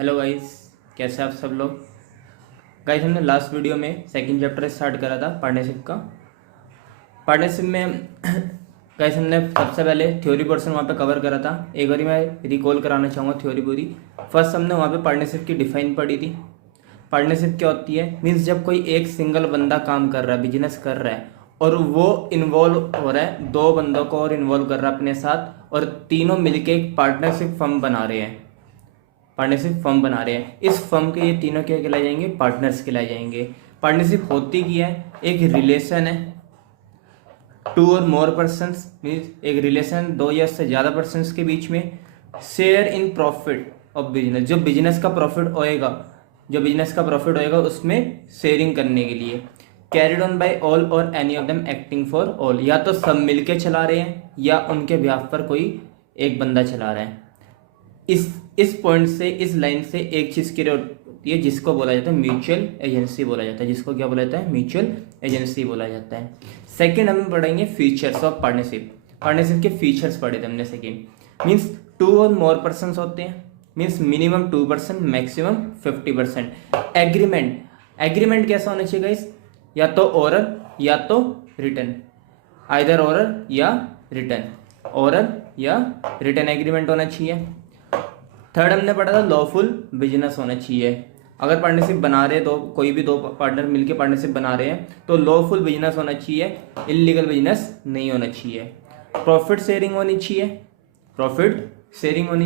Hello guys, कैसे आप सब लोग। गाइस, हमने लास्ट वीडियो में सेकंड चैप्टर स्टार्ट करा था पार्टनरशिप का। पार्टनरशिप में गाइस हमने सबसे पहले थ्योरी पोर्शन वहाँ पे कवर करा था। एक बार मैं रिकॉल कराना चाहूँगा थ्योरी पूरी। फर्स्ट हमने वहाँ पे पार्टनरशिप की डिफाइन पढ़ी थी। पार्टनरशिप क्या होती है, मीन्स जब कोई एक सिंगल बंदा काम कर रहा है, बिजनेस कर रहा है और वो इन्वॉल्व हो रहा है, दो बंदों को और इन्वॉल्व कर रहा है अपने साथ, और तीनों मिलके एक पार्टनरशिप फर्म बना रहे हैं। पार्टनरशिप फर्म बना रहे हैं। इस फर्म के ये तीनों क्या कहलाए जाएंगे, पार्टनर्स कहलाए जाएंगे। पार्टनरशिप होती क्या है, एक रिलेशन है, टू और मोर पर्सन्स, मीन्स एक रिलेशन दो या उससे ज़्यादा पर्सन्स के बीच में। Share in profit of business, जो बिजनेस का प्रॉफिट होएगा उसमें शेयरिंग करने के लिए। कैरिड ऑन बाय ऑल और any of them acting for all, या तो सब मिलके चला रहे हैं या उनके बिहाफ पर कोई एक बंदा चला रहा है। इस पॉइंट से, इस लाइन से एक चीज क्लियर होती है जिसको बोला जाता है म्यूचुअल एजेंसी बोला जाता है। जिसको क्या बोला जाता है, म्यूचुअल एजेंसी बोला जाता है। सेकंड हम पढ़ेंगे फीचर्स ऑफ पार्टनरशिप। पार्टनरशिप के फीचर्स पढ़े थे हमने। सेकंड मीन्स टू और मोर पर्सन होते हैं, मीन्स मिनिमम 2%, मैक्सिमम 50%। एग्रीमेंट कैसा होना चाहिए गाइस, या तो ओरल या तो रिटर्न, आइदर ओरल या रिटर्न एग्रीमेंट होना चाहिए। थर्ड हमने पढ़ा था लॉफुल बिजनेस होना चाहिए। अगर पार्टनरशिप बना रहे तो कोई भी दो पार्टनर मिलकर पार्टनरशिप बना रहे हैं तो लॉफुल बिजनेस होना चाहिए, इलीगल बिजनेस नहीं होना चाहिए। प्रॉफिट शेयरिंग होनी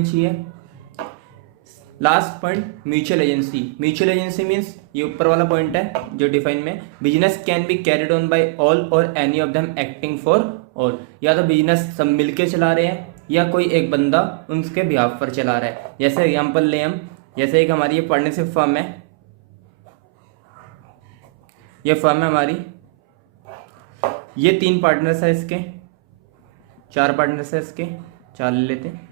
चाहिए। Last point mutual agency means ये ऊपर वाला पॉइंट है जो डिफाइन में, business can be carried on by all और any of them acting for all, या तो बिजनेस सब मिलके चला रहे हैं या कोई एक बंदा उनके बिहाफ पर चला रहा है। जैसे एग्जांपल ले हम, जैसे एक हमारी ये पार्टनरशिप फर्म है, ये फर्म है हमारी, ये 3 पार्टनर्स है इसके, 4 पार्टनर्स है इसके, 4 ले लेते हैं,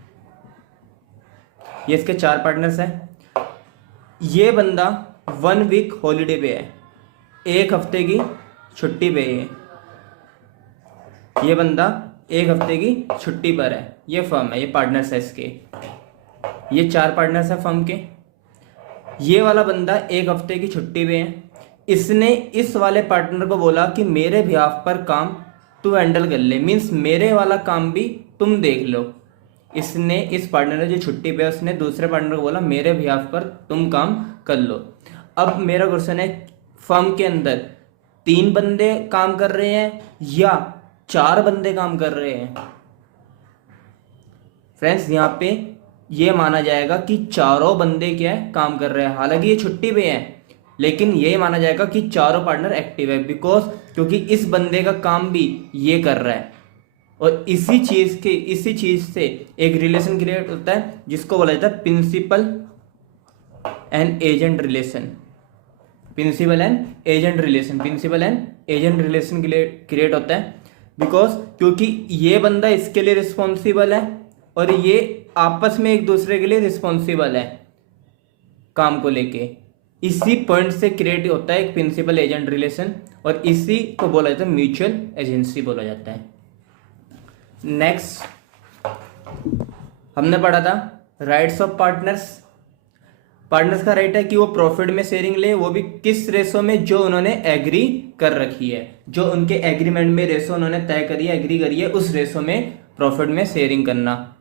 ये इसके 4 पार्टनर्स है। ये बंदा 1 वीक हॉलीडे पे है, 1 हफ्ते की छुट्टी पे है। ये बंदा 1 हफ्ते की छुट्टी पर है। ये फर्म है, ये पार्टनर्स है इसके, ये 4 पार्टनर्स है फर्म के। ये वाला बंदा 1 हफ्ते की छुट्टी पे है। इसने इस वाले पार्टनर को बोला कि मेरे बिहाफ पर काम तू हैंडल कर ले, मीन्स मेरे वाला काम भी तुम देख लो। इसने, इस पार्टनर ने जो छुट्टी पे है, उसने दूसरे पार्टनर को बोला मेरे बिहाफ पर तुम काम कर लो। अब मेरा क्वेश्चन है, फर्म के अंदर 3 बंदे काम कर रहे हैं या 4 बंदे काम कर रहे हैं। फ्रेंड्स, यहाँ पे ये माना जाएगा कि चारों बंदे क्या है, काम कर रहे हैं। हालांकि ये छुट्टी पे हैं, लेकिन ये माना जाएगा कि चारों पार्टनर एक्टिव है, बिकॉज क्योंकि इस बंदे का काम भी ये कर रहा है। और इसी चीज से एक रिलेशन क्रिएट होता है जिसको बोला जाता है principal and agent relation. Principal and agent relation create होता है बिकॉज क्योंकि ये बंदा इसके लिए रिस्पॉन्सिबल है और ये आपस में एक दूसरे के लिए रिस्पॉन्सिबल है काम को लेके। इसी पॉइंट से क्रिएट होता है एक प्रिंसिपल एजेंट रिलेशन, और इसी को बोला जाता है म्यूचुअल एजेंसी बोला जाता है। नेक्स्ट हमने पढ़ा था राइट्स ऑफ पार्टनर्स का राइट है कि वो प्रॉफिट में शेयरिंग ले, वो भी किस रेशो में, जो उन्होंने एग्री कर रखी है, जो उनके एग्रीमेंट में रेशो उन्होंने तय करी है, एग्री करी है, उस रेशो में प्रॉफिट में शेयरिंग करना।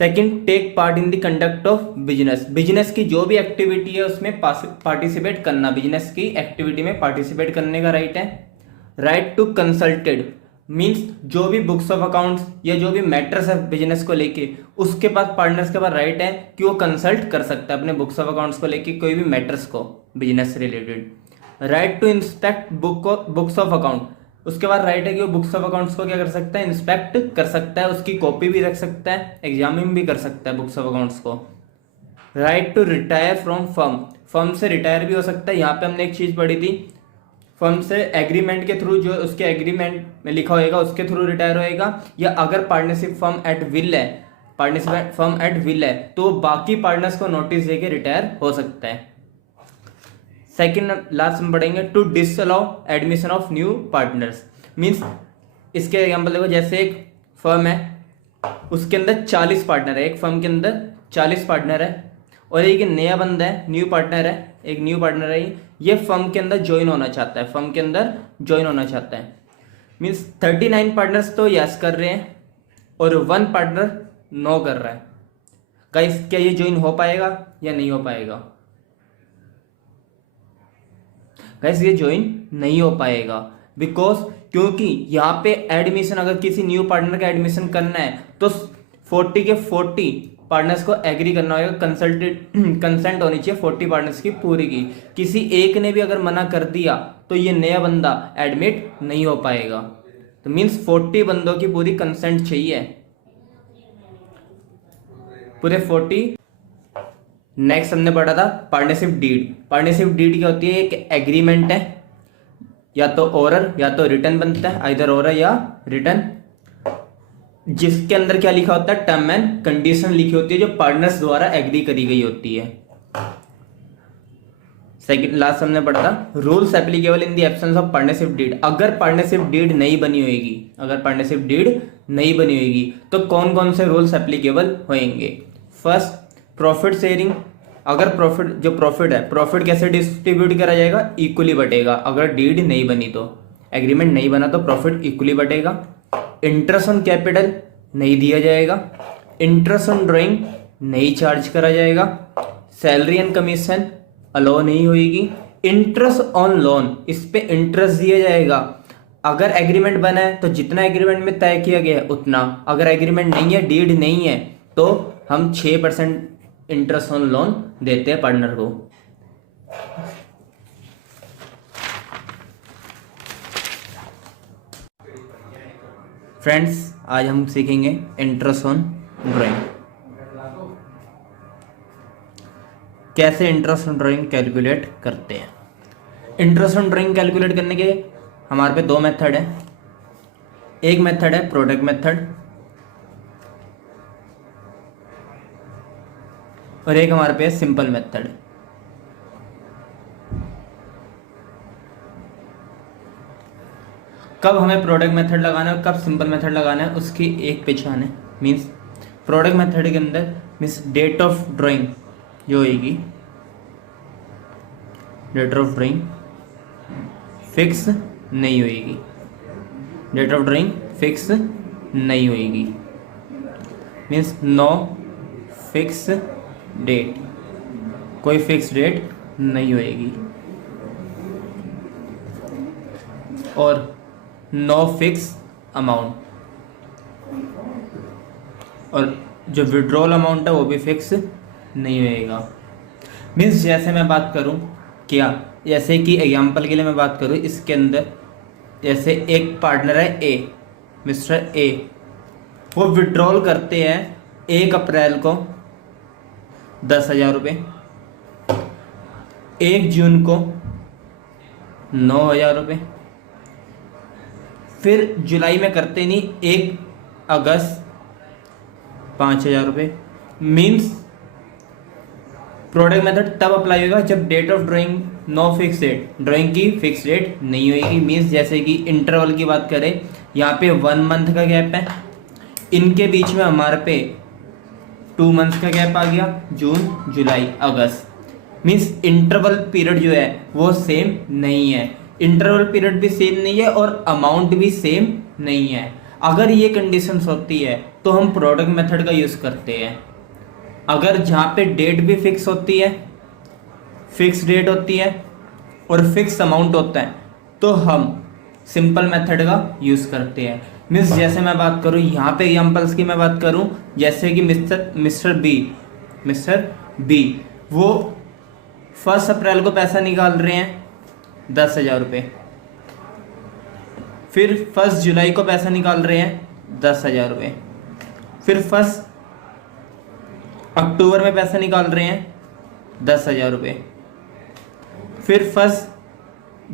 Second, take part in the conduct of business की जो भी एक्टिविटी है उसमें पार्टिसिपेट करना, बिजनेस की एक्टिविटी में पार्टिसिपेट करने का राइट है। राइट टू कंसल्टेड मीन्स जो भी बुक्स ऑफ अकाउंट्स या जो भी मैटर्स है बिजनेस को लेके, उसके पास पार्टनर्स के पास राइट है कि वो कंसल्ट कर सकता है अपने बुक्स ऑफ अकाउंट्स को लेके, कोई भी मैटर्स को business related. Right to inspect books of account, उसके बाद राइट है कि वो बुक्स ऑफ अकाउंट्स को क्या कर सकता है, इंस्पेक्ट कर सकता है, उसकी कॉपी भी रख सकता है, एग्जामिन भी कर सकता है बुक्स ऑफ अकाउंट्स को। Right to retire from firm से रिटायर भी हो सकता है। यहाँ पे हमने एक चीज पढ़ी थी, फर्म से एग्रीमेंट के थ्रू, जो उसके एग्रीमेंट में लिखा होएगा उसके थ्रू रिटायर होएगा, या अगर पार्टनरशिप फर्म एट विल है तो बाकी पार्टनर्स को नोटिस देके रिटायर हो सकता है। सेकंड लास्ट में पढ़ेंगे to disallow admission of new partners, means इसके एग्जांपल देखो, जैसे एक फर्म है उसके अंदर 40 पार्टनर है, एक फर्म के अंदर 40 पार्टनर है, और एक नया बंदा है, न्यू पार्टनर है, एक न्यू पार्टनर है, ये फर्म के अंदर ज्वाइन होना चाहता है, फर्म के अंदर ज्वाइन होना चाहता है। मीन्स 39 पार्टनर्स तो यस कर रहे हैं और 1 पार्टनर नो कर रहा है। गाइस क्या ये ज्वाइन हो पाएगा या नहीं हो पाएगा? गाइस ये ज्वाइन नहीं हो पाएगा बिकॉज क्योंकि यहाँ पे एडमिशन, अगर किसी न्यू पार्टनर का एडमिशन करना है तो 40 के 40 पार्टनर्स को एग्री करना होगा, कंसेंट होनी चाहिए 40 पार्टनर्स की पूरी की। किसी एक ने भी अगर मना कर दिया तो ये नया बंदा एडमिट नहीं हो पाएगा। तो मीन्स 40 बंदों की पूरी कंसेंट चाहिए, पूरे 40। नेक्स्ट हमने पढ़ा था पार्टनरशिप डीड। पार्टनरशिप डीड क्या होती है? एक एग्रीमेंट है, या तो ओरल या तो रिटर्न बनता है, आइदर ओरल या रिटर्न, जिसके अंदर क्या लिखा होता है? टर्म एंड कंडीशन लिखी होती है जो पार्टनर्स द्वारा एग्री करी गई होती है। सेकंड लास्ट हमने पढ़ा था rules applicable in the absence of partnership deed. अगर पार्टनरशिप डीड नहीं बनी होगी, अगर पार्टनरशिप डीड नहीं बनी होगी तो कौन कौन से रूल्स एप्लीकेबल होंगे? First, profit sharing. अगर प्रॉफिट, जो प्रॉफिट है, प्रॉफिट कैसे डिस्ट्रीब्यूट करा जाएगा? इक्वली बटेगा। अगर डीड नहीं बनी तो, एग्रीमेंट नहीं बना तो प्रॉफिट इक्वली बटेगा। इंटरेस्ट ऑन कैपिटल नहीं दिया जाएगा। इंटरेस्ट ऑन ड्राइंग नहीं चार्ज करा जाएगा। सैलरी एंड कमीशन अलो नहीं होगी। इंटरेस्ट ऑन लोन, इस पे इंटरेस्ट दिया जाएगा। अगर एग्रीमेंट बना है तो जितना एग्रीमेंट में तय किया गया है उतना, अगर एग्रीमेंट नहीं है, डीड नहीं है, तो हम 6% इंटरेस्ट ऑन लोन देते हैं पार्टनर को। फ्रेंड्स आज हम सीखेंगे इंटरेस्ट ऑन ड्राइंग। कैसे इंटरेस्ट ऑन ड्राइंग कैलकुलेट करते हैं? इंटरेस्ट ऑन ड्राइंग कैलकुलेट करने के हमारे पे 2 मेथड है। एक मेथड है प्रोडक्ट मेथड और एक हमारे पे सिंपल मेथड। कब हमें प्रोडक्ट मेथड लगाना है, कब सिंपल मेथड लगाना है, उसकी एक पहचान है। मीन्स प्रोडक्ट मेथड के अंदर मीन्स डेट ऑफ ड्राइंग जो होगी, डेट ऑफ ड्राइंग फिक्स नहीं होगी, डेट ऑफ ड्राइंग फिक्स नहीं होगी। मीन्स नो फिक्स डेट, कोई फिक्स डेट नहीं होगी। और नो फिक्स अमाउंट, और जो विड्रॉल अमाउंट है वो भी फिक्स नहीं होएगा। मीन्स जैसे मैं बात करूं, क्या जैसे कि एग्जांपल के लिए मैं बात करूं, इसके अंदर जैसे एक पार्टनर है ए, मिस्टर ए, वो विड्रॉल करते हैं 1 अप्रैल को 10,000 रुपये, 1 जून को 9,000 रुपये, फिर जुलाई में करते नहीं 1 अगस्त 5,000 रुपये। मीन्स प्रोडक्ट मेथड तब अप्लाई होगा जब date of drawing no fix date, drawing की फिक्स डेट नहीं होगी। मीन्स जैसे कि इंटरवल की बात करें, यहाँ पे 1 मंथ का गैप है, इनके बीच में हमारे पे 2 मंथ्स का गैप आ गया, जून जुलाई अगस्त। मीन्स इंटरवल पीरियड जो है वो सेम नहीं है, इंटरवल पीरियड भी सेम नहीं है और अमाउंट भी सेम नहीं है। अगर ये कंडीशंस होती है तो हम प्रोडक्ट मेथड का यूज़ करते हैं। अगर जहाँ पे डेट भी फिक्स होती है, फिक्स डेट होती है और फिक्स अमाउंट होता है, तो हम सिंपल मेथड का यूज़ करते हैं। मीन्स जैसे मैं बात करूँ, यहाँ पे एग्जांपल्स की मैं बात करूँ, जैसे कि मिस्टर बी वो 1 अप्रैल को पैसा निकाल रहे हैं 10,000 रुपये, फिर 1 जुलाई को पैसा निकाल रहे हैं 10,000 रुपये, फिर 1 अक्टूबर में पैसा निकाल रहे हैं 10,000 रुपये, फिर 1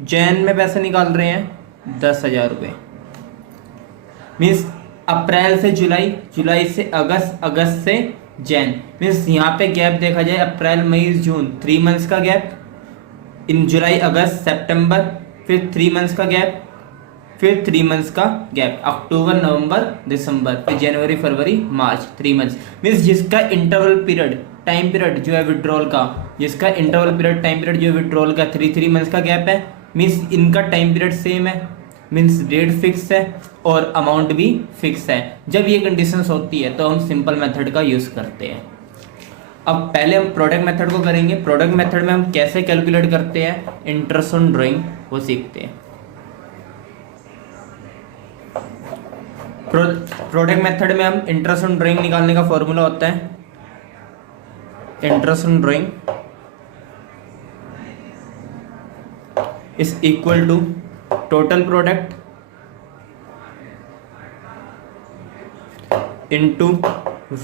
जैन में पैसा निकाल रहे हैं 10,000 रुपये। मीन्स अप्रैल से जुलाई, जुलाई से अगस्त, अगस्त से जैन। मीन्स यहाँ पे गैप देखा जाए अप्रैल मई जून 3 मंथ्स का गैप, इन जुलाई अगस्त सितंबर फिर 3 मंथ्स का गैप, फिर 3 मंथ्स का गैप, अक्टूबर नवंबर दिसंबर, फिर जनवरी फरवरी मार्च 3 मंथ्स। मीन्स जिसका इंटरवल पीरियड टाइम पीरियड जो है विड्रॉल का, जिसका इंटरवल पीरियड टाइम पीरियड जो है विड्रॉल का 3 मंथ्स का गैप है, मीन्स इनका टाइम पीरियड सेम है, मीन्स डेट फिक्स है और अमाउंट भी फिक्स है। जब ये कंडीशंस होती है तो हम सिंपल मेथड का यूज़ करते हैं। अब पहले हम प्रोडक्ट मेथड को करेंगे। प्रोडक्ट मेथड में हम कैसे कैलकुलेट करते हैं इंटरेस्ट ऑन ड्राइंग वो सीखते हैं। प्रोडक्ट मेथड में हम इंटरेस्ट ऑन ड्राइंग निकालने का फॉर्मूला होता है interest on drawing is equal to total product into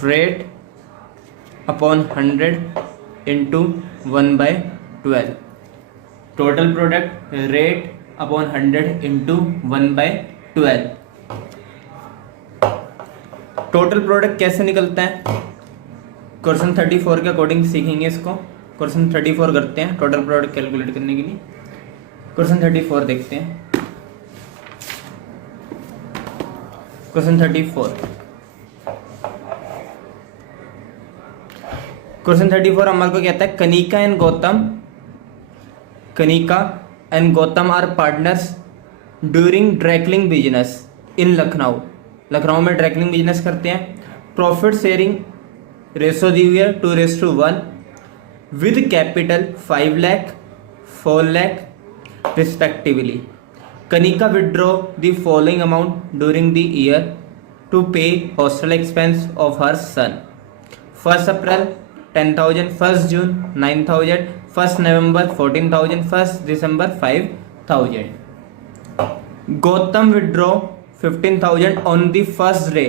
rate upon 100 into 1/12। Total product rate upon 100 into 1/12। Total product कैसे निकलता है क्वेश्चन 34 के अकॉर्डिंग सीखेंगे इसको। क्वेश्चन 34 करते हैं टोटल प्रोडक्ट कैलकुलेट करने के लिए। क्वेश्चन 34 देखते हैं। क्वेश्चन 34 हमारे को कहता है Kanika and Gautam are partners during ड्रैकलिंग बिजनेस इन लखनऊ में ड्रैकलिंग बिजनेस करते हैं। प्रॉफिट शेयरिंग रेशो दी हुई है 2:1 with capital 5 lakh 4 lakh respectively. Kanika withdraw the following amount during the year to pay hostel expense of her son. 1 April 10,000, 1 June 9,000, 1 November 14,000, 1 December 5,000। Gautam withdraw 15,000 on the first day.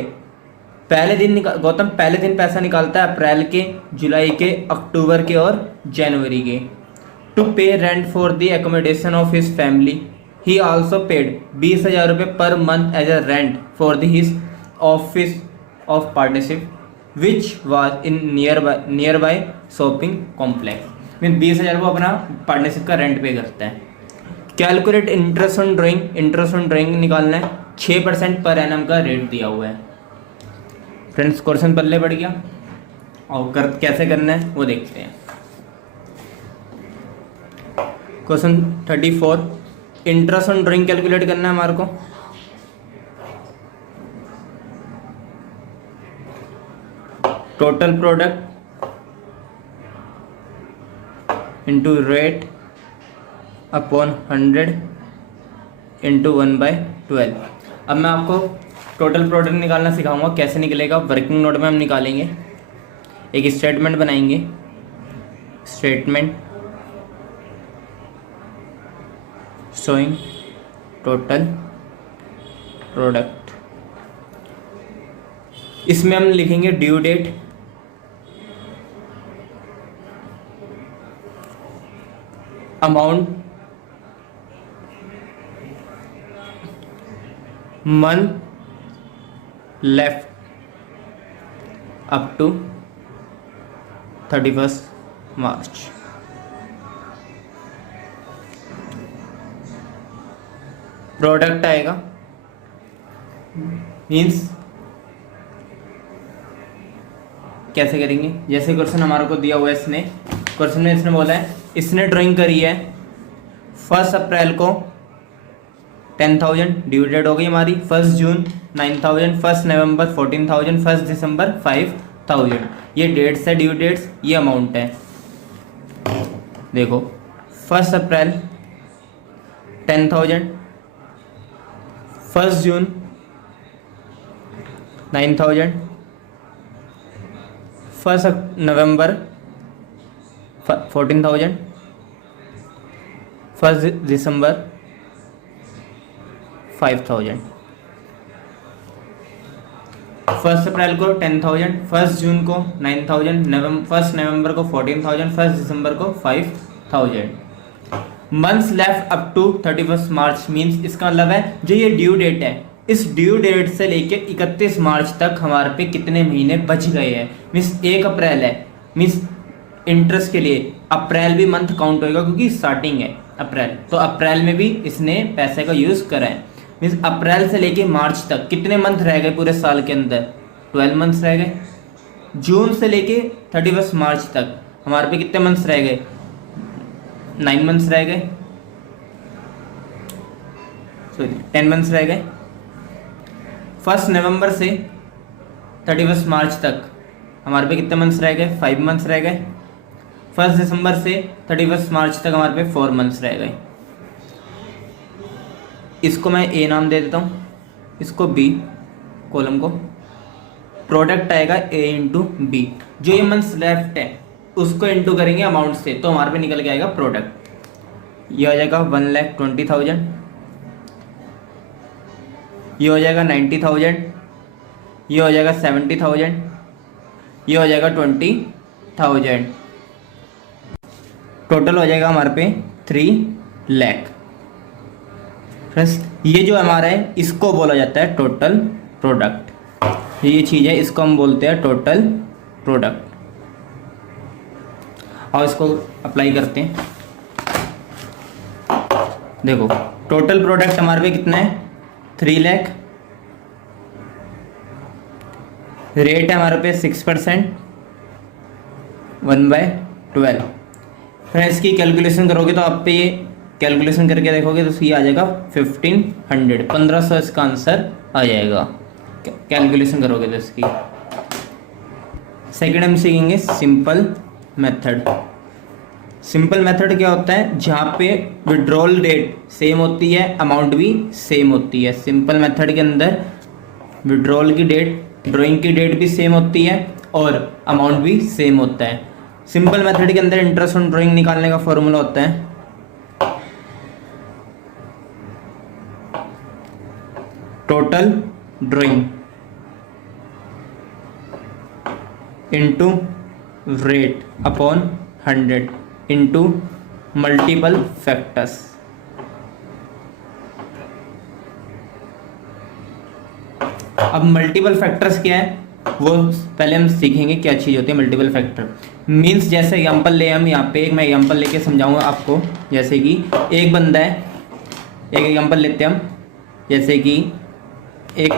Gautam पहले दिन पैसा निकालता है अप्रैल के, जुलाई के, अक्टूबर के और जनवरी के। To pay rent for the accommodation of his family he also paid 20,000 रुपये per month as a rent for the his office of partnership which was in near by shopping complex. Mean 20,000 वो अपना partnership का rent पे करता है। Calculate interest on drawing निकालना है। 6% per annum का रेट दिया हुआ है। फ्रेंड्स क्वेश्चन पल्ले पड़ गया और कैसे करना है वो देखते हैं। Question 34 interest on drawing calculate करना है हमारे को। Total product into rate upon 100 into 1/12। अब मैं आपको टोटल प्रोडक्ट निकालना सिखाऊंगा कैसे निकलेगा। वर्किंग नोट में हम निकालेंगे, एक स्टेटमेंट बनाएंगे। Statement showing total product. इसमें हम लिखेंगे due date, amount, month left up to 31 March. Product आएगा मीन्स कैसे करेंगे, जैसे क्वेश्चन हमारे को दिया हुआ है। क्वेश्चन में इसने बोला है इसने ड्राइंग करी है 1 अप्रैल को 10,000 ड्यू डेट हो गई हमारी, 1 जून 9,000, 1 नवंबर 14,000, 1 दिसंबर 5,000। ये डेट्स है, ड्यू डेट्स, ये अमाउंट है। देखो 1 अप्रैल 10,000, 1 जून 9,000, 1 नवंबर 14,000, 1 दिसंबर 5,000। 1 अप्रैल को 10,000, 1 जून को 9,000, 1 नवंबर को 14,000, 1 दिसंबर को 5,000। Months left up to 31 March means इसका मतलब है जो ये ड्यू डेट है, इस ड्यू डेट से लेके 31 मार्च तक हमारे पे कितने महीने बच गए हैं। मीन्स 1 अप्रैल है, मीन्स इंटरेस्ट के लिए अप्रैल भी मंथ काउंट होएगा क्योंकि स्टार्टिंग है अप्रैल, तो अप्रैल में भी इसने पैसे का यूज़ करा है। मीन्स अप्रैल से लेके मार्च तक कितने मंथ रह गए पूरे साल के अंदर, 12 मंथ्स रह गए। जून से लेके 31 मार्च तक हमारे पे कितने मंथ्स रह गए, 9 मंथ्स रह गए, सॉरी 10 मंथ्स रह गए। 1 नवंबर से 31 मार्च तक हमारे पे कितने मंथ्स रह गए, 5 मंथ्स रह गए। 1 दिसंबर से 31 मार्च तक हमारे पे 4 मंथ्स रह गए। इसको मैं ए नाम दे देता हूँ, इसको बी, कॉलम को। प्रोडक्ट आएगा ए इंटू बी। जो ये मंथ्स लेफ्ट है उसको इंटू करेंगे अमाउंट से, तो हमारे पे निकल के आएगा प्रोडक्ट। ये हो जाएगा 1,20,000, ये हो जाएगा 90,000, ये हो जाएगा 70,000, ये हो जाएगा 20,000। टोटल हो जाएगा हमारे पे 3 लाख। फ्रेंड्स ये जो हमारा है इसको बोला जाता है टोटल प्रोडक्ट। ये चीज़ है, इसको हम बोलते हैं टोटल प्रोडक्ट। और इसको अप्लाई करते हैं। देखो टोटल प्रोडक्ट हमारे पे कितना है, 3 लाख। रेट है हमारे पे 6%, 1/12। फ्रेंड्स की कैलकुलेशन करोगे तो आप पे ये कैलकुलेशन करके देखोगे तो ये आ जाएगा 1500, 1500 इसका आंसर आ जाएगा कैलकुलेशन करोगे तो इसकी। सेकेंड हम सीखेंगे सिंपल मेथड। सिंपल मेथड क्या होता है, जहाँ पे विड्रॉल डेट सेम होती है, अमाउंट भी सेम होती है। सिंपल मेथड के अंदर विड्रॉल की डेट, ड्राइंग की डेट भी सेम होती है और अमाउंट भी सेम होता है। सिंपल मेथड के अंदर इंटरेस्ट ऑन ड्राइंग निकालने का फॉर्मूला होता है total drawing into rate upon 100 into multiple factors. अब मल्टीपल फैक्टर्स क्या है वो पहले हम सीखेंगे क्या चीज़ होती है मल्टीपल फैक्टर। मीन्स जैसे एग्जांपल ले, हम यहाँ पे एक मैं एग्जांपल लेके समझाऊंगा आपको। जैसे कि एक बंदा है, एक एग्जांपल लेते हैं हम, जैसे कि एक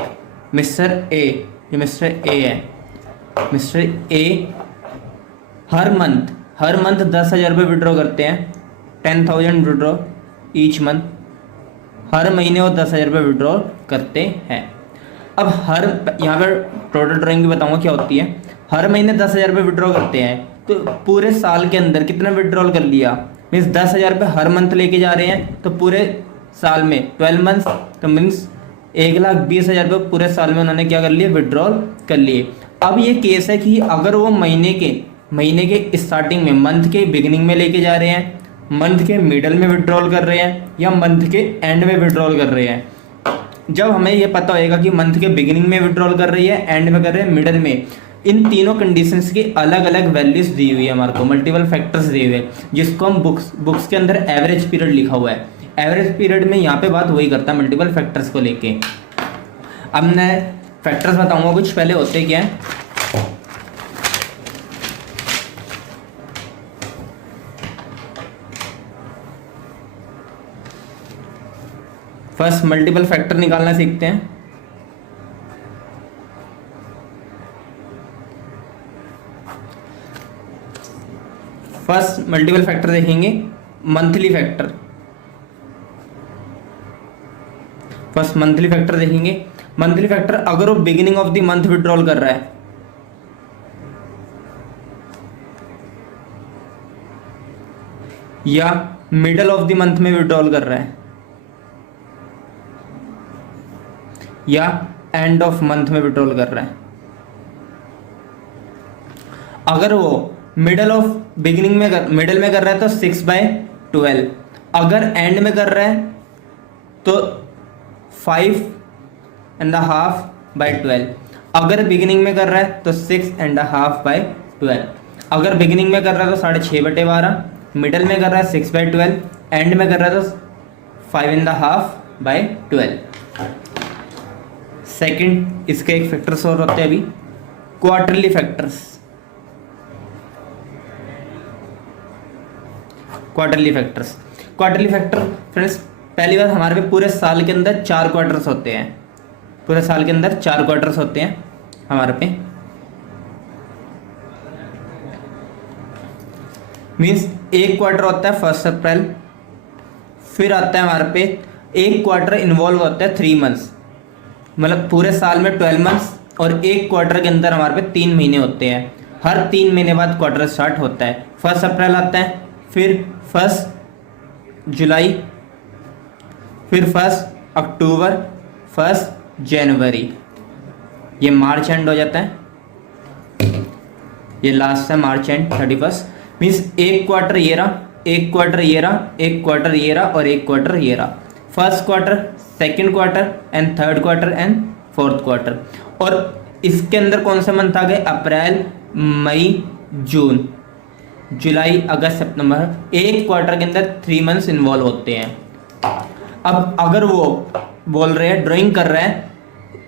मिस्टर ए, ये मिस्टर ए है। मिस्टर ए हर मंथ 10,000 रुपये विड्रॉ करते हैं, 10,000 विड्रॉ ईच मंथ। हर महीने वो 10,000 रुपये विड्रॉ करते हैं। अब हर यहाँ पर टोटल ड्राइंग भी बताऊंगा क्या होती है। हर महीने 10,000 रुपये विड्रॉ करते हैं, तो पूरे साल के अंदर कितना विड्रॉल कर लिया, मीन्स 10,000 रुपये हर मंथ लेके जा रहे हैं, तो पूरे साल में 12 मंथ्स, तो मीन्स 1,20,000 रुपये पूरे साल में उन्होंने क्या कर लिए, विड्रॉल कर लिए। अब ये केस है कि अगर वो महीने के स्टार्टिंग में, मंथ के बिगिनिंग में लेके जा रहे हैं, मंथ के मिडल में विड्रॉल कर रहे हैं, या मंथ के एंड में विड्रॉल कर रहे हैं। जब हमें ये पता होएगा कि मंथ के बिगिनिंग में विड्रॉल कर रही है, एंड में कर रहे हैं, मिडल में, इन तीनों कंडीशंस की अलग अलग वैल्यूज दी हुई है हमारे को, मल्टीपल फैक्टर्स दिए हुए हैं, जिसको हम बुक्स के अंदर एवरेज पीरियड लिखा हुआ है। एवरेज पीरियड में यहाँ पे बात वही करता है मल्टीपल फैक्टर्स को लेके। अब मैं फैक्टर्स बताऊंगा कुछ, पहले होते क्या है। फर्स्ट मल्टीपल फैक्टर निकालना सीखते हैं। फर्स्ट मल्टीपल फैक्टर देखेंगे, monthly factor. First monthly factor देखेंगे। मंथली फैक्टर अगर वो beginning of the month withdrawal कर रहा है, या मिडल ऑफ द मंथ में विड्रॉल कर रहा है, या एंड ऑफ मंथ में विड्रॉल कर रहा है। अगर वो मिडल में कर रहा है तो 6/12। अगर एंड में कर रहा है तो 5.5/12। अगर बिगिनिंग में कर रहा है तो 6.5/12। अगर बिगिनिंग में कर रहा है तो 6.5/12, मिडल में कर रहा है 6/12, एंड में कर रहा है तो 5.5/12। सेकंड इसके एक फैक्टर्स और होते हैं अभी, quarterly factors. Quarterly factor friends, पहली बात हमारे पे पूरे साल के अंदर 4 क्वार्टर्स होते हैं। पूरे साल के अंदर 4 क्वार्टर्स होते हैं हमारे पे। मीन्स एक क्वार्टर होता है 1 अप्रैल, फिर आता है हमारे पे एक क्वार्टर इन्वॉल्व होता है 3 मंथ्स, मतलब पूरे साल में 12 मंथ्स, और एक क्वार्टर के अंदर हमारे पे 3 महीने होते हैं। हर 3 महीने बाद क्वार्टर स्टार्ट होता है। 1 अप्रैल आता है, फिर 1 जुलाई, फिर 1 अक्टूबर, 1 जनवरी, ये मार्च एंड हो जाता है, ये लास्ट है मार्च एंड 31। मीन्स एक क्वार्टर ये रहा, एक क्वार्टर ये रहा, एक क्वार्टर ये रहा, और एक क्वार्टर ये रहा। First quarter, second quarter and third quarter and fourth quarter. और इसके अंदर कौन से मंथ आ गए? अप्रैल, मई, जून, जुलाई, अगस्त, सितंबर। एक क्वार्टर के अंदर 3 मंथ्स इन्वॉल्व होते हैं। अब अगर वो बोल रहे हैं ड्राइंग कर रहा है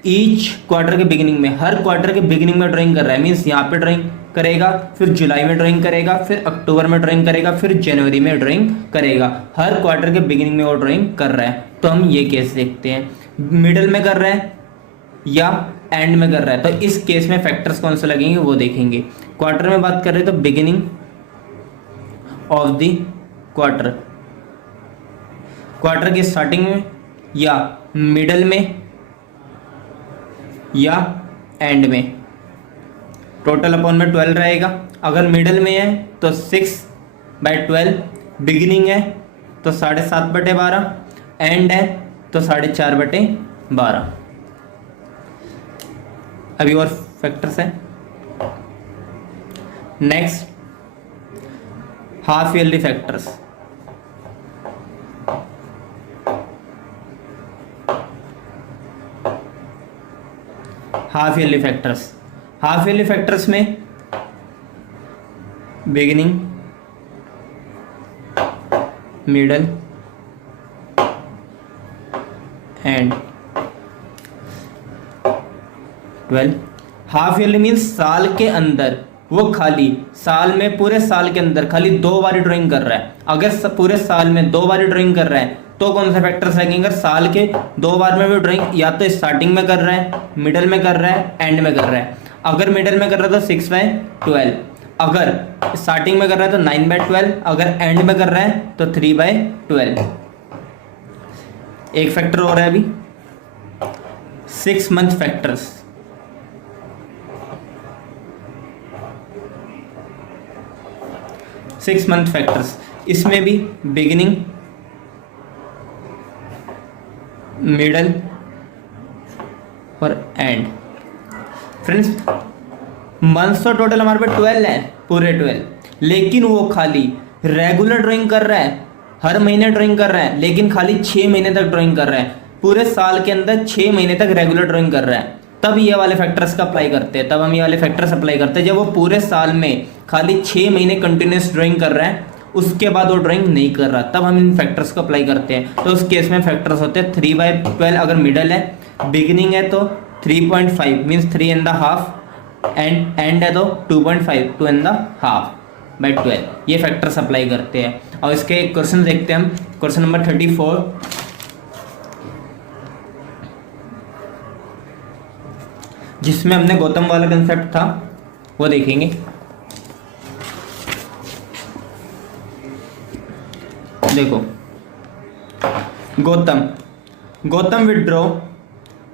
ईच क्वार्टर के बिगिनिंग में, हर क्वार्टर के बिगिनिंग में ड्राइंग कर रहा है, मीन्स यहाँ पे ड्राइंग करेगा, फिर जुलाई में ड्राइंग करेगा, फिर अक्टूबर में ड्राइंग करेगा, फिर जनवरी में ड्राइंग करेगा। हर क्वार्टर के बिगिनिंग में वो ड्राइंग कर रहा है। तो हम ये केस देखते हैं, मिडल में कर रहा है या एंड में कर रहा है। तो इस केस में फैक्टर्स कौन से लगेंगे वो देखेंगे। क्वार्टर में बात कर रहे हैं तो beginning of the quarter, quarter की स्टार्टिंग में या मिडल में या एंड में। टोटल अपॉन में 12 रहेगा। अगर मिडल में है तो 6/12, बिगिनिंग है तो 7.5/12, एंड है तो 4.5/12। अभी और फैक्टर्स हैं। Next, half yearly factors. Half yearly factors, half yearly factors में beginning, middle, end 12। Half yearly means साल के अंदर वो खाली साल में, पूरे साल के अंदर खाली 2 बार ड्राइंग कर रहा है। अगर पूरे साल में 2 बार ड्राइंग कर रहा है तो कौन से फैक्टर्स लगेंगे? साल के 2 बार में भी ड्राइंग या तो स्टार्टिंग में कर रहा है, मिडल में कर रहा है, एंड में कर रहा है। अगर मिडल में कर रहा है तो 6/12, अगर स्टार्टिंग में कर रहा है तो 9/12, अगर एंड में कर रहा है तो 3/12। एक फैक्टर हो रहा है अभी 6 month factors. Six month factors, इसमें भी बिगिनिंग, मिडल और एंड। फ्रेंड्स, मंथ्स तो टोटल हमारे पे 12 है, पूरे 12, लेकिन वो खाली रेगुलर ड्राइंग कर रहा है, हर महीने ड्राइंग कर रहा है, लेकिन खाली 6 महीने तक ड्राइंग कर रहा है। पूरे साल के अंदर 6 महीने तक रेगुलर ड्राइंग कर रहा है। तब ये वाले फैक्टर्स का अप्लाई करते हैं, तब हम ये वाले फैक्टर्स अप्लाई करते हैं जब वो पूरे साल में खाली 6 महीने कंटिन्यूस ड्राइंग कर रहा है, उसके बाद वो ड्राइंग नहीं कर रहा, तब हम इन फैक्टर्स को अप्लाई करते हैं। तो उस केस में फैक्टर्स होते हैं 3/12 अगर मिडल है, बिगिनिंग है तो 3.5 मीन्स 3.5, एंड है तो 2.5, 2.5/12। ये फैक्टर्स अप्लाई करते हैं। और इसके क्वेश्चन देखते हैं हम। क्वेश्चन नंबर 34, जिसमें हमने गौतम वाला कंसेप्ट था वो देखेंगे। देखो, Gautam withdraw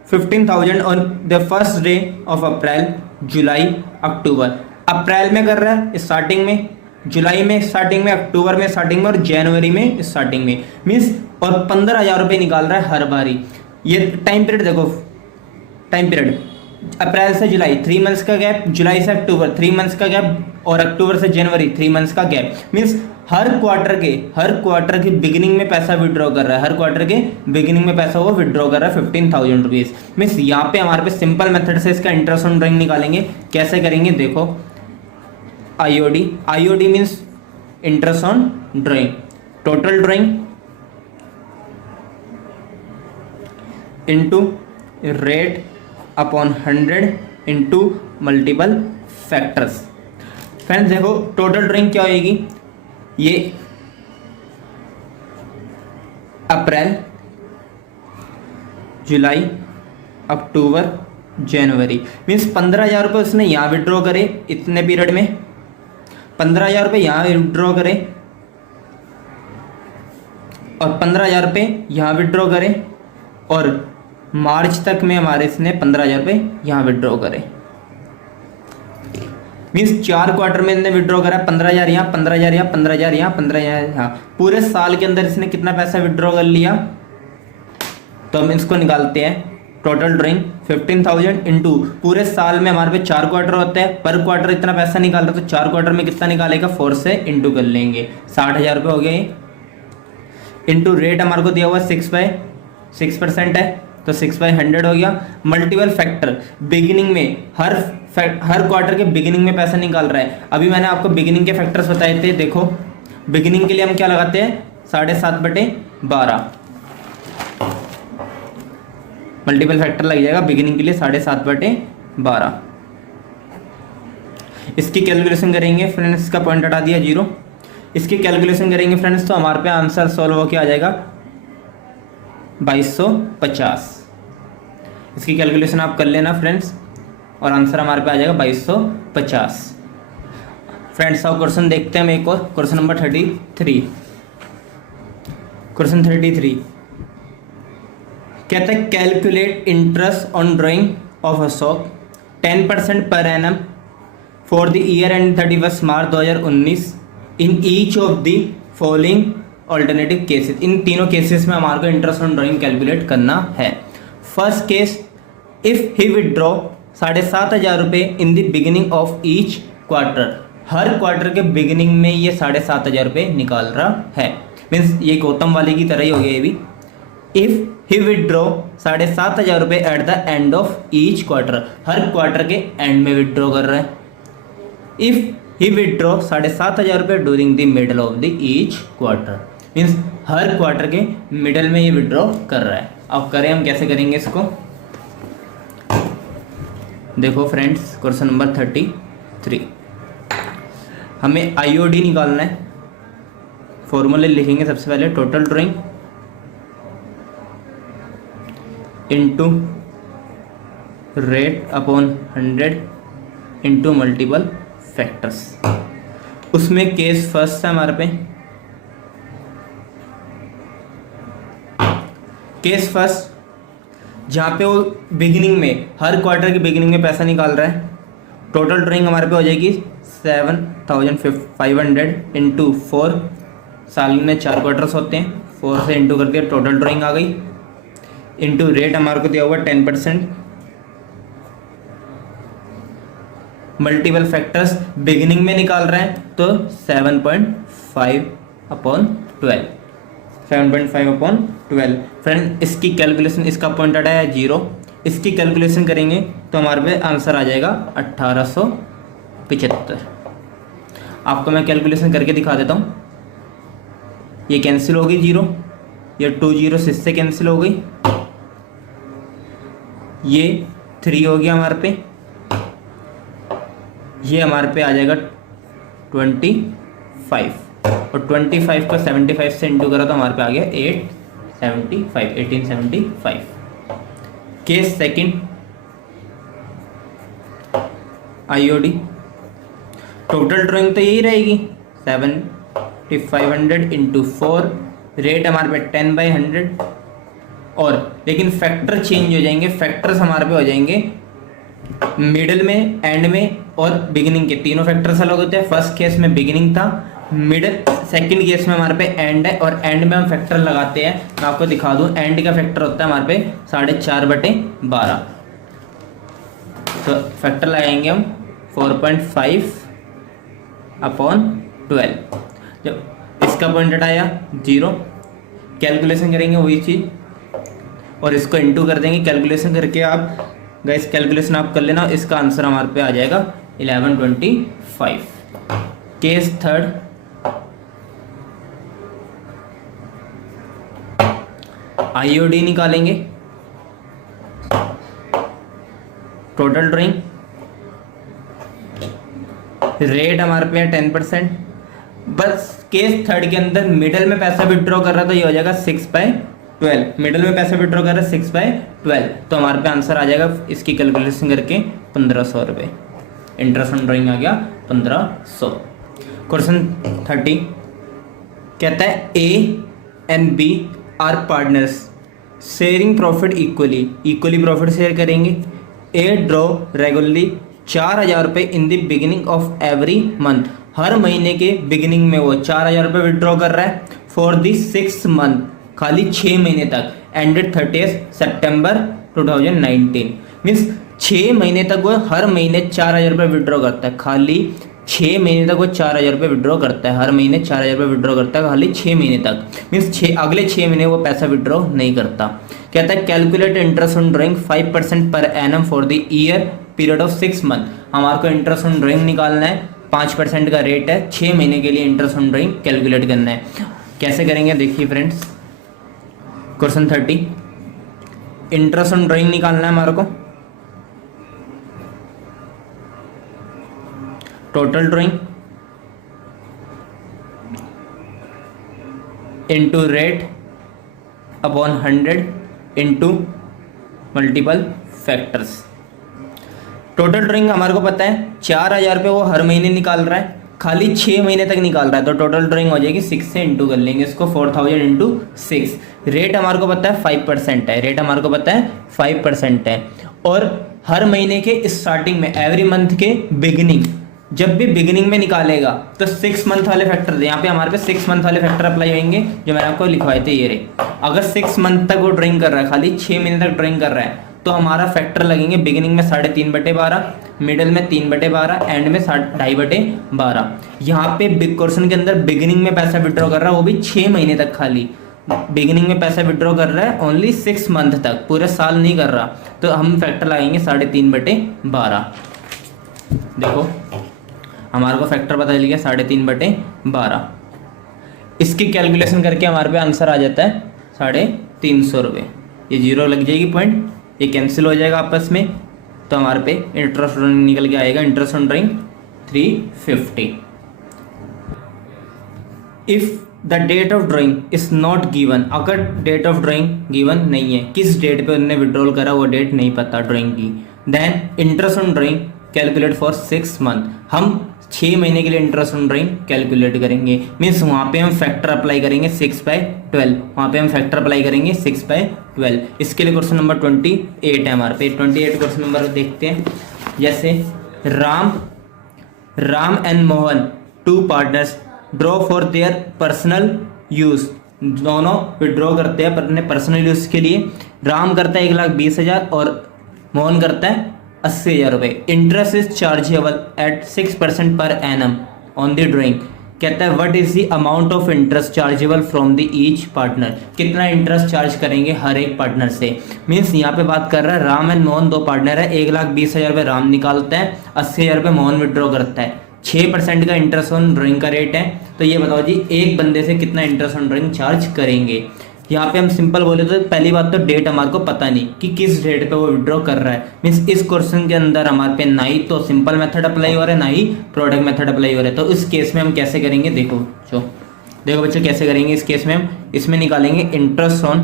15,000 on the first day of April, July, October. अप्रैल में कर रहा है स्टार्टिंग में, जुलाई में स्टार्टिंग में, अक्टूबर में स्टार्टिंग में और जनवरी में स्टार्टिंग में, मीन्स और 15,000 रुपये निकाल रहा है हर बारी। ये टाइम पीरियड देखो, टाइम पीरियड अप्रैल से जुलाई 3 मंथ्स का गैप, जुलाई से अक्टूबर 3 मंथ्स का गैप, और अक्टूबर से जनवरी 3 मंथ्स का गैप। मीन्स हर क्वार्टर के बिगिनिंग में पैसा विड्रॉ कर रहा है, हर क्वार्टर के बिगिनिंग में पैसा वो विड्रॉ कर रहा है 15,000 रुपीज़। मीन्स यहाँ पे हमारे पे सिंपल मेथड से इसका इंटरेस्ट ऑन ड्राइंग निकालेंगे। कैसे करेंगे देखो, IOD means interest on drawing, total drawing into rate upon 100 into multiple factors. Friends देखो, टोटल ड्राइंग क्या होगी, ये अप्रैल, जुलाई, अक्टूबर, जनवरी, मीन्स 15,000 रुपये उसने यहाँ विड्रॉ करे इतने पीरियड में, 15,000 रुपये यहाँ विड्रॉ करें और 15,000 रुपये यहाँ विड्रॉ करें और मार्च तक में हमारे इसने 15,000 रुपये यहाँ विड्रॉ करें। मीन्स 4 क्वार्टर में इसने विड्रॉ करा 15,000 यहाँ, 15,000 यहाँ, 15,000 यहाँ, 15,000 यहाँ। पूरे साल के अंदर इसने कितना पैसा विड्रॉ कर लिया, तो हम इसको निकालते हैं। टोटल ड्राइंग 15,000 इंटू पूरे साल में हमारे पे 4 क्वार्टर होते हैं, पर क्वार्टर इतना पैसा निकाल रहा है, तो 4 क्वार्टर में कितना निकालेगा, 4 से इंटू कर लेंगे, 60,000 रुपये हो गए। इंटू रेट हमारे को दिया हुआ 6% है, तो 6/100 हो गया। मल्टीपल फैक्टर बिगिनिंग में हर क्वार्टर के बिगिनिंग में पैसा निकाल रहा है। अभी मैंने आपको बिगिनिंग के फैक्टर्स बताए थे। देखो बिगिनिंग के लिए हम क्या लगाते हैं, 7.5/12 मल्टीपल फैक्टर लग जाएगा बिगिनिंग के लिए 7.5/12। इसकी कैलकुलेशन करेंगे फ्रेंड्स, इसका पॉइंट हटा दिया 0। इसकी कैलकुलेशन करेंगे फ्रेंड्स, तो हमारे पे आंसर सॉल्व होकर आ जाएगा 2250। इसकी कैलकुलेशन आप कर लेना फ्रेंड्स, और आंसर हमारे पे आ जाएगा 2250। फ्रेंड्स अब क्वेश्चन देखते हैं हम एक और, क्वेश्चन नंबर 33। क्वेश्चन 33 कहता है calculate interest on drawing of Ashok 10% per annum for the year end 31 March 2019 in each of the following alternative cases. इन तीनों केसेस में हमारे को इंटरेस्ट ऑन ड्राइंग कैलकुलेट करना है। First case, if he withdraw 7,500 रुपये in the beginning of each quarter. Her quarter के beginning में ये 7,500 रुपये निकाल रहा है। मीन्स ये गौतम वाले की तरह ही हो गया ये भी। इफ ही विड्रॉ 7,500 रुपये at the end of each quarter, her quarter के एंड में विड्रॉ कर रहा है। इफ ही विड्रॉ 7,500 रुपये during the middle of the each quarter, means her quarter के मिडल में ये विड्रॉ कर रहा है। अब करें हम कैसे करेंगे इसको, देखो फ्रेंड्स क्वेश्चन नंबर 33 हमें आईओडी निकालना है। फॉर्मूले लिखेंगे सबसे पहले, total drawing into rate upon 100 into multiple factors. उसमें केस फर्स्ट है हमारे पे, केस फर्स्ट जहाँ पे वो बिगिनिंग में हर क्वार्टर के बिगिनिंग में पैसा निकाल रहा है। टोटल ड्राइंग हमारे पे हो जाएगी 7,500 इंटू 4, साल में 4 क्वार्टर्स होते हैं, 4 से इंटू करके टोटल ड्राइंग आ गई। इंटू रेट हमारे को दिया हुआ 10%। मल्टीपल फैक्टर्स बिगिनिंग में निकाल रहे हैं, तो 7.5/12 7.5/12। फ्रेंड इसकी कैलकुलेशन, इसका पॉइंट हटाया 0। इसकी कैलकुलेशन करेंगे तो हमारे पे आंसर आ जाएगा 1875। आपको मैं कैलकुलेशन करके दिखा देता हूँ। ये कैंसिल हो गई 0, ये 2 0 इससे कैंसिल हो गई, ये 3 हो गया हमारे पे, ये हमारे पे आ जाएगा 25, और 25 को 75 से इंटू करा तो हमारे पे आ गया 1875। Case second, IOD total drawing तो यही रहेगी 7,500 इंटू 4, रेट हमारे पे 10/100, और लेकिन फैक्टर चेंज हो जाएंगे। फैक्टर्स हमारे पे हो जाएंगे मिडल में, एंड में और बिगिनिंग के, तीनों फैक्टर्स अलग होते हैं। फर्स्ट केस में बिगिनिंग था, मिडल, सेकंड केस में हमारे पे एंड है, और एंड में हम फैक्टर लगाते हैं। मैं आपको दिखा दूं, एंड का फैक्टर होता है हमारे पे 4.5/12, तो फैक्टर लगाएंगे हम 4.5/12। जब इसका पॉइंट हटाया 0, कैलकुलेशन करेंगे वही चीज़ और इसको इंटू कर देंगे। कैलकुलेशन करके आप गाइस कैलकुलेशन आप कर लेना, इसका आंसर हमारे पे आ जाएगा 1125। केस थर्ड, आईओडी निकालेंगे। टोटल ड्राइंग, रेट हमारे पे है 10%। बस केस थर्ड के अंदर मिडल में पैसा विड्रॉ कर रहा था, ये हो जाएगा 6/12। मिडल में पैसा विड्रॉ कर रहा है 6/12, तो हमारे पे आंसर आ जाएगा इसकी कैलकुलेशन करके 1,500 रुपये। इंटरेस्ट ऑन ड्राइंग आ गया 1,500। क्वेश्चन 30 कहता है A and B are partners sharing profit equally profit share करेंगे। ए ड्रॉ रेगुलरली 4,000 रुपये in the beginning of every month, हर महीने के बिगिनिंग में वो 4,000 रुपये विड्रॉ कर रहा है फॉर दी 6 मंथ, खाली 6 महीने तक, एंडेड 30 सितंबर 2019। मीन्स 6 महीने तक वो हर महीने 4,000 रुपये विड्रॉ करता है, खाली 6 महीने तक वो 4,000 रुपये विड्रॉ करता है, हर महीने 4,000 रुपये विड्रॉ करता है खाली 6 महीने तक। मीन्स अगले 6 महीने वो पैसा विड्रॉ नहीं करता। कहता है कैलकुलेट इंटरेस्ट ऑन ड्राइंग 5% पर annum for the year period of 6 month. हमारे को इंटरेस्ट ऑन ड्राइंग निकालना है, 5% का रेट है, 6 महीने के लिए इंटरेस्ट ऑन ड्राइंग कैलकुलेट करना है। कैसे करेंगे देखिए friends, question 30 interest on drawing निकालना है हमारे को। Total drawing into rate upon 100 into multiple factors. Total drawing हमारे को पता है 4,000 रुपये वो हर महीने निकाल रहा है, खाली 6 महीने तक निकाल रहा है, तो टोटल ड्राइंग हो जाएगी 6 से इंटू कर लेंगे इसको, 4,000 इंटू 6। रेट हमारे को पता है 5% है, रेट हमारे को पता है 5% है। और हर महीने के स्टार्टिंग में एवरी मंथ के बिगिनिंग, जब भी बिगिनिंग में निकालेगा तो 6 मंथ वाले फैक्टर, यहाँ पे हमारे पे 6 मंथ वाले फैक्टर अप्लाई होंगे जो मैंने आपको लिखवाए थे ये रहे। अगर 6 मंथ तक वो ड्राइंग कर रहा है, खाली 6 महीने तक ड्राइंग कर रहा है, तो हमारा फैक्टर लगेंगे बिगिनिंग में 3.5/12, मिडिल में 3/12, एंड में 2.5/12। यहाँ पे बिग क्वेश्चन के अंदर बिगिनिंग में पैसा विड्रॉ कर रहा है, वो भी 6 महीने तक, खाली बिगिनिंग में पैसा विड्रॉ कर रहा है ओनली 6 मंथ तक, पूरे साल नहीं कर रहा, तो हम फैक्टर लगाएंगे 3.5/12। देखो हमारे को फैक्टर पता चल गया 3.5/12। इसकी कैलकुलेशन करके हमारे पे आंसर आ जाता है 350 रुपये। ये जीरो लग जाएगी पॉइंट, ये कैंसिल हो जाएगा आपस में, तो हमारे पे इंटरेस्ट निकल के आएगा, interest on drawing 350। If the date of drawing is not given, अगर डेट ऑफ ड्राइंग गिवन नहीं है, किस डेट पे उन्होंने विड्रॉल करा वो डेट नहीं पता ड्राइंग की, then interest on drawing calculate for 6 month, हम 6 महीने के लिए इंटरेस्ट ऑन ड्राइंग कैलकुलेट करेंगे। मीन्स वहाँ पे हम फैक्टर अप्लाई करेंगे 6/12, वहाँ पे हम फैक्टर अप्लाई करेंगे 6/12। इसके लिए क्वेश्चन नंबर 28 है हमारे पे। 28 क्वेश्चन नंबर देखते हैं। जैसे Ram and Mohan 2 partners draw for their personal use, दोनों विड्रॉ करते हैं अपने पर्सनल यूज के लिए। राम करता है 1,20,000 और मोहन करता है 80,000 रुपये। Interest is chargeable eight 6% per annum on the drawing. कहता है what is the amount of interest chargeable from the each partner, कितना इंटरेस्ट चार्ज करेंगे हर एक पार्टनर से। मीन्स यहाँ पे बात कर रहा है राम एंड मोहन 2 पार्टनर है, 1,20,000 रुपये राम निकालता है, 80,000 रुपये मोहन विड्रॉ करता है, 6% का इंटरेस्ट ऑन ड्राइंग का रेट है। तो ये बताओ जी एक बंदे से कितना इंटरेस्ट ऑन ड्राइंग चार्ज करेंगे। यहाँ पे हम सिंपल बोले तो पहली बात तो डेट हमारे को पता नहीं कि किस डेट पे वो विड्रॉ कर रहा है। मीन्स इस क्वेश्चन के अंदर हमारे पे ना ही तो सिंपल मेथड अप्लाई हो रहा है, ना ही प्रोडक्ट मेथड अप्लाई हो रहा है। तो इस केस में हम कैसे करेंगे, देखो बच्चों कैसे करेंगे इस केस में हम इसमें निकालेंगे interest on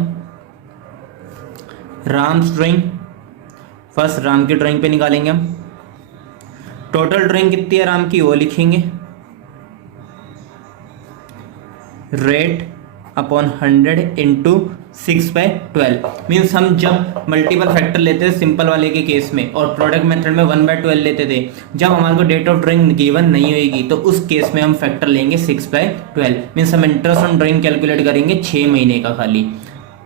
Ram's drawing. First Ram की ड्राइंग पे निकालेंगे हम, टोटल ड्राइंग कितनी है राम की वो लिखेंगे, रेट अपॉन 100 इंटू 6/12। मीन्स हम जब मल्टीपल फैक्टर लेते थे सिंपल वाले के केस में और प्रोडक्ट मेथड में 1/12 लेते थे, जब हमारे को डेट ऑफ ड्राइंग गिवन नहीं होगी तो उस केस में हम फैक्टर लेंगे 6/12। मीन्स हम इंटरेस्ट ऑन ड्राइंग कैलकुलेट करेंगे 6 महीने का खाली।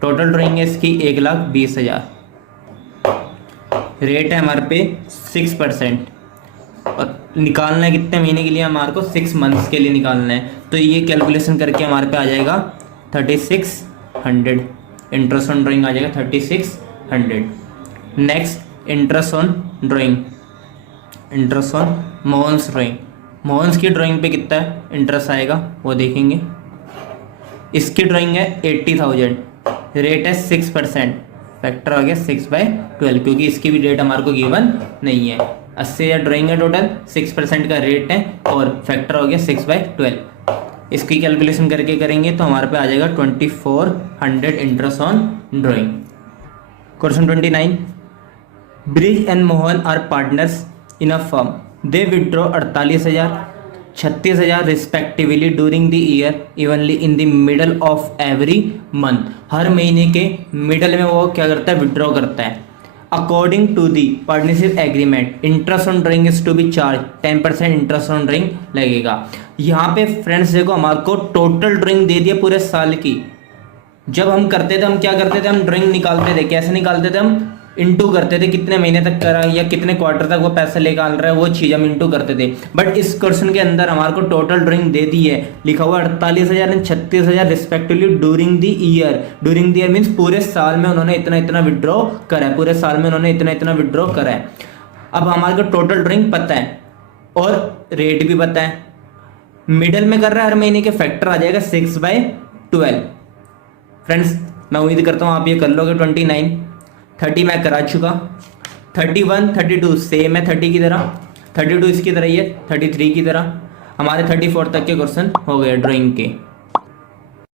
टोटल ड्राइंग है इसकी 1,20,000, रेट है हमारे पे 6% और निकालना है कितने महीने के लिए, हमारे को 6 मंथ्स के लिए निकालना है। तो ये कैलकुलेशन करके हमारे पे आ जाएगा 3,600, इंटरेस्ट ऑन ड्राइंग आ जाएगा 3,600। Next interest on drawing, interest on Mohan's drawing, Mohan's की ड्राइंग पे कितना इंटरेस्ट आएगा वो देखेंगे। इसकी ड्राइंग है 80,000, रेट है 6%, फैक्टर आ गया 6/12 क्योंकि इसकी भी डेट हमारे को गिवन नहीं है। 80,000 ड्राइंग है टोटल, 6% का रेट है और फैक्टर हो गया 6/12। इसकी कैलकुलेशन करके करेंगे तो हमारे पे आ जाएगा 2,400 interest on drawing. Question 29 Brij and Mohan are partners in a firm, they withdraw 48,000, 36,000 respectively during the year evenly in the middle of every month. हर महीने के मिडल में वो क्या करता है, विड्रॉ करता है। According to the partnership agreement interest on drawing is to be charge 10% interest on drawing लगेगा। यहाँ पे फ्रेंड्स देखो हमारे को टोटल ड्राइंग दे दिया पूरे साल की। जब हम करते थे, हम क्या करते थे, हम ड्राइंग निकालते थे। कैसे निकालते थे, हम इंटू करते थे, कितने महीने तक करा या कितने क्वार्टर तक वो पैसा निकाल रहा है, वो चीज़ हम इंटू करते थे। बट इस क्वेश्चन के अंदर हमारे को टोटल ड्राइंग दे दी है, लिखा हुआ 48,000 and 36,000 respectively during the year. During the year means पूरे साल में उन्होंने इतना इतना विड्रॉ करा है, पूरे साल में उन्होंने इतना इतना विड्रॉ करा है। अब हमारे को टोटल ड्राइंग पता है और रेट भी पता है। मिडल में कर रहा है, हर महीने के फैक्टर आ जाएगा 6/12। फ्रेंड्स मैं उम्मीद करता हूँ आप ये कर लोगे। 29, 30 मैं करा चुका, 31, 32 सेम है 30 की तरह, 32 इसकी तरह ही है, 33 की तरह। हमारे 34 तक के क्वेश्चन हो गए ड्राइंग के।